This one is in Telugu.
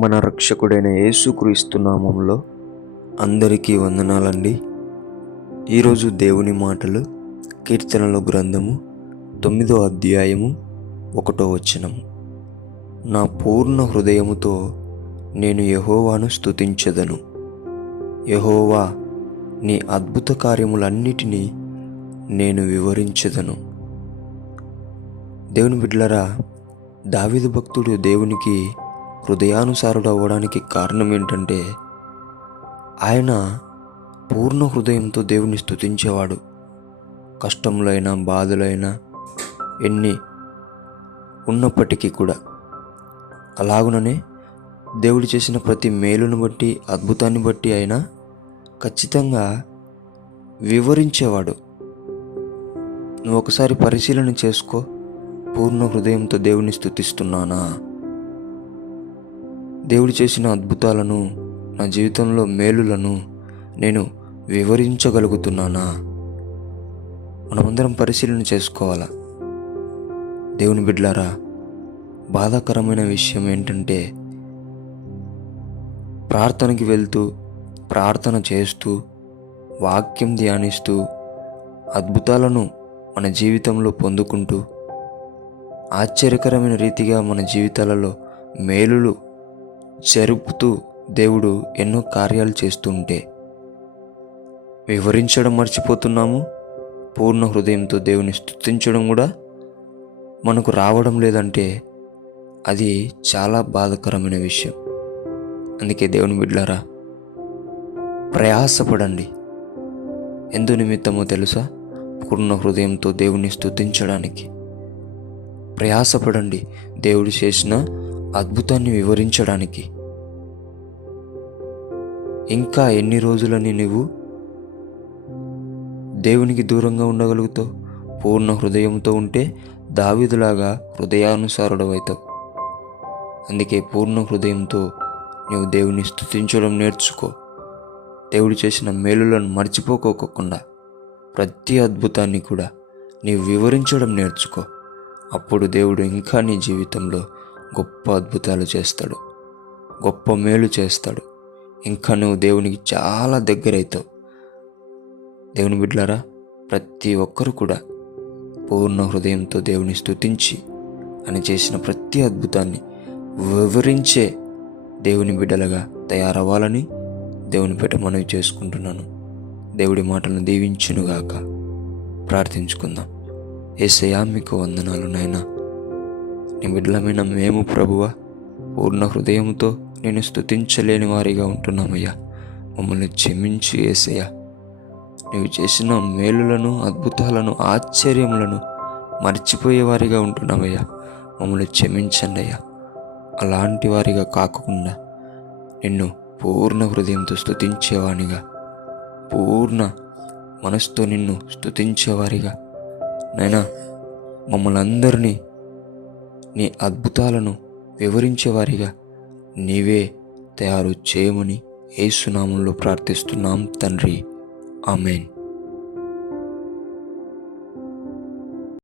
మన రక్షకుడైన యేసుక్రీస్తు నామములో అందరికీ వందనాలండి. ఈరోజు దేవుని మాటలు కీర్తనల గ్రంథము 9వ అధ్యాయము 1వ వచనము. నా పూర్ణ హృదయముతో నేను యెహోవాను స్తుతించెదను. యెహోవా, నీ అద్భుత కార్యములన్నిటినీ నేను వివరించెదను. దేవుని బిడ్డలారా, దావీదు భక్తుడు దేవునికి హృదయానుసారుడు అవ్వడానికి కారణం ఏంటంటే, ఆయన పూర్ణ హృదయంతో దేవుని స్తుతించేవాడు. కష్టములైనా బాధలైనా ఎన్ని ఉన్నప్పటికీ కూడా అలాగుననే దేవుడు చేసిన ప్రతి మేలును బట్టి అద్భుతాన్ని బట్టి ఆయన ఖచ్చితంగా వివరించేవాడు. నువ్వు ఒకసారి పరిశీలన చేసుకో. పూర్ణ హృదయంతో దేవుని స్తుతిస్తున్నానా? దేవుడు చేసిన అద్భుతాలను, నా జీవితంలో మేలులను నేను వివరించగలుగుతున్నానా? మనమందరం పరిశీలన చేసుకోవాలా. దేవుని బిడ్డలారా, బాధాకరమైన విషయం ఏంటంటే, ప్రార్థనకి వెళ్తూ ప్రార్థన చేస్తూ వాక్యం ధ్యానిస్తూ అద్భుతాలను మన జీవితంలో పొందుకుంటూ ఆశ్చర్యకరమైన రీతిగా మన జీవితాలలో మేలులు జరుపుతూ దేవుడు ఎన్నో కార్యాలు చేస్తుంటే వివరించడం మర్చిపోతున్నాము. పూర్ణ హృదయంతో దేవుని స్తుతించడం కూడా మనకు రావడం లేదంటే అది చాలా బాధాకరమైన విషయం. అందుకే దేవుని బిడ్డలారా, ప్రయాసపడండి. ఎందు నిమిత్తమో తెలుసా? పూర్ణ హృదయంతో దేవుని స్తుతించడానికి ప్రయాసపడండి. దేవుడు చేసిన అద్భుతాన్ని వివరించడానికి. ఇంకా ఎన్ని రోజులని నువ్వు దేవునికి దూరంగా ఉండగలుగుతావు? పూర్ణ హృదయంతో ఉంటే దావీదులాగా హృదయానుసారుడవైతావు. అందుకే పూర్ణ హృదయంతో నువ్వు దేవుని స్తుతించడం నేర్చుకో. దేవుడు చేసిన మేలులను మర్చిపోకోకుండా ప్రతి అద్భుతాన్ని కూడా నీవు వివరించడం నేర్చుకో. అప్పుడు దేవుడు ఇంకా నీ జీవితంలో గొప్ప అద్భుతాలు చేస్తాడు, గొప్ప మేలు చేస్తాడు. ఇంకా నువ్వు దేవునికి చాలా దగ్గరవుతావు. దేవుని బిడ్డలారా, ప్రతి ఒక్కరు కూడా పూర్ణ హృదయంతో దేవుని స్తుతించి అని చేసిన ప్రతి అద్భుతాన్ని వివరించే దేవుని బిడ్డలుగా తయారవ్వాలని దేవుని పేట మనవి చేసుకుంటున్నాను. దేవుడి మాటలను దీవించునుగాక. ప్రార్థించుకుందాం. యేసయ్యా, మీకు వందనాలు నాయనా. నీ బిడ్డలమైన మేము ప్రభువా, పూర్ణ హృదయంతో నేను స్తుతించలేని వారిగా ఉంటున్నామయ్యా. మమ్మల్ని క్షమించి యేసయ్యా. నీవు చేసిన మేలులను, అద్భుతాలను, ఆశ్చర్యములను మర్చిపోయేవారిగా ఉంటున్నామయ్యా. మమ్మల్ని క్షమించండి అయ్యా. అలాంటి వారిగా కాకుండా నిన్ను పూర్ణ హృదయంతో స్తుతించేవానిగా, పూర్ణ మనసుతో నిన్ను స్తుతించేవారిగా నైనా మమ్మల్ని అందరినీ నీ అద్భుతాలను వివరించేవారిగా నీవే తయారు చేయమని యేసు నామములో ప్రార్థిస్తున్నాం తండ్రి. ఆమేన్.